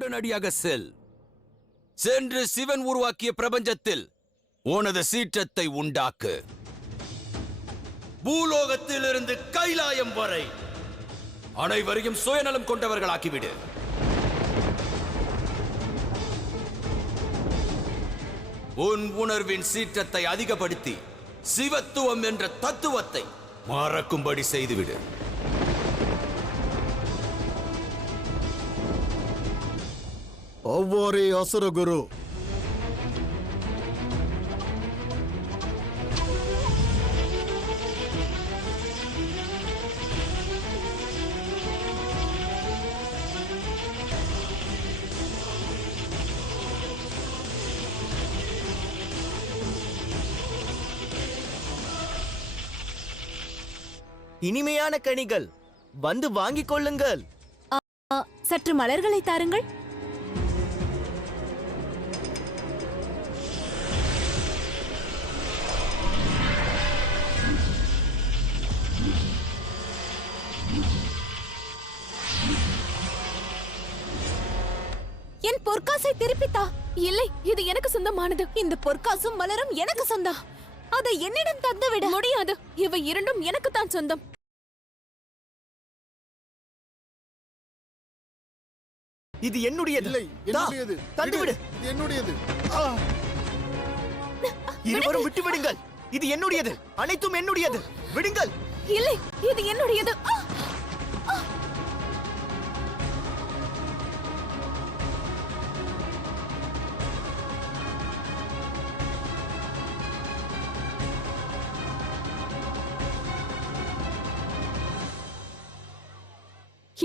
உடனடியாக சென்று சிவன் உருவாக்கிய பிரபஞ்சத்தில் உனது சீற்றத்தை உண்டாக்கு. பூலோகத்திலிருந்து கைலாயம் வரை அனைவரையும் சுயநலம் கொண்டவர்களாக்கிவிடு. உன் உணர்வின் சீற்றத்தை அதிகப்படுத்தி சிவத்துவம் என்ற தத்துவத்தை மறக்கும்படி செய்துவிடு. ஒவ்வொரு அசுரகுரு இனிமையான கனிகள் வந்து வாங்கிக் கொள்ளுங்கள். சற்று மலர்களை தாருங்கள். என் பொற்காசை திருப்பித்தா. இல்லை, இது எனக்கு சொந்தமானது. இந்த பொற்காசும் மலரும் எனக்கு சொந்தம். அதை என்னிடம் தந்துவிட முடியாது. இவை இரண்டும் எனக்கு தான் சொந்தம். இது என்னுடையது. இல்லை, என்னுடையது. தந்துவிடு. இது என்னுடையது. இருவரும் விட்டு விடுங்கள். இது என்னுடையது. அனைத்தும் என்னுடையது. விடுங்கள். இல்லை, இது என்னுடையது.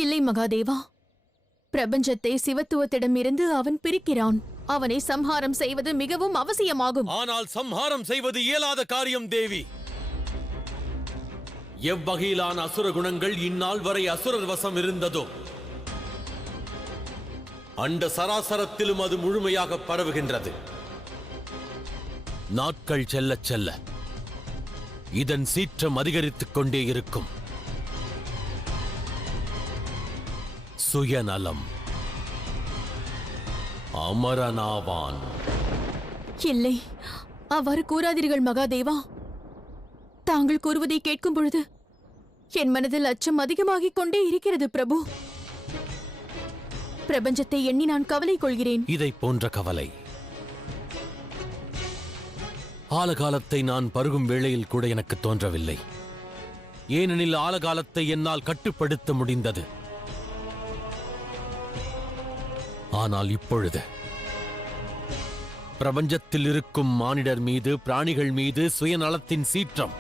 இல்லை மகாதேவா, பிரபஞ்சத்தை சிவத்துவத்திடமிருந்து அவன் பிரிக்கிறான். அவனை சம்ஹாரம் செய்வது மிகவும் அவசியமாகும். ஆனால் சம்ஹாரம் செய்வது இயலாத காரியம் தேவி. எவ்வகையிலான அசுர குணங்கள் இந்நாள் வரை அசுரர் வசம் இருந்ததோ அண்ட சராசரத்திலும் அது முழுமையாக பரவுகின்றது. நாட்கள் செல்ல செல்ல இதன் சீற்றம் அதிகரித்துக் கொண்டே இருக்கும். சுயநலம் அமரனாவான். இல்லை, அவ்வாறு கூறாதீர்கள் மகாதேவா. தாங்கள் கூறுவதை கேட்கும் பொழுது என் மனதில் அச்சம் அதிகமாகிக் கொண்டே இருக்கிறது பிரபு. பிரபஞ்சத்தை எண்ணி நான் கவலை கொள்கிறேன். இதை போன்ற கவலை ஆலகாலத்தை நான் பருகும் வேளையில் கூட எனக்கு தோன்றவில்லை. ஏனெனில் ஆலகாலத்தை என்னால் கட்டுப்படுத்த முடிந்தது. ஆனால் இப்பொழுது பிரபஞ்சத்தில் இருக்கும் மானிடர் மீது, பிராணிகள் மீது சுயநலத்தின் சீற்றம்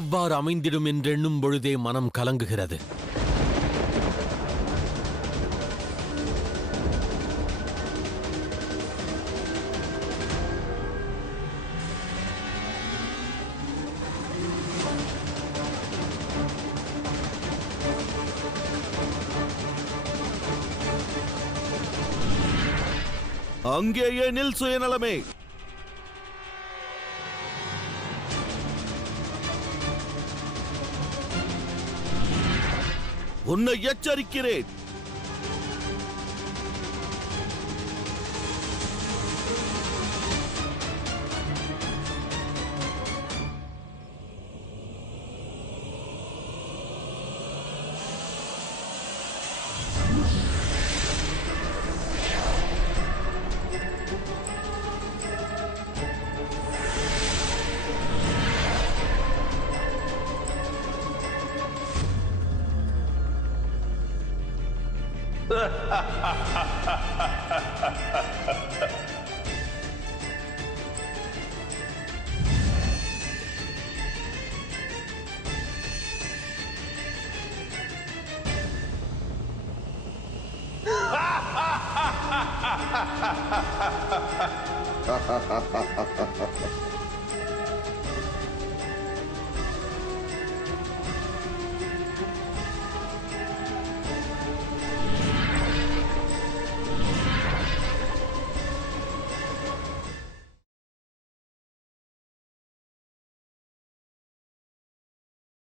எவ்வாறு அமைந்திடும் என்றெண்ணும் பொழுதே மனம் கலங்குகிறது. அங்கேயே நில் சுயநலமே. உன்னை எச்சரிக்கிறேன்.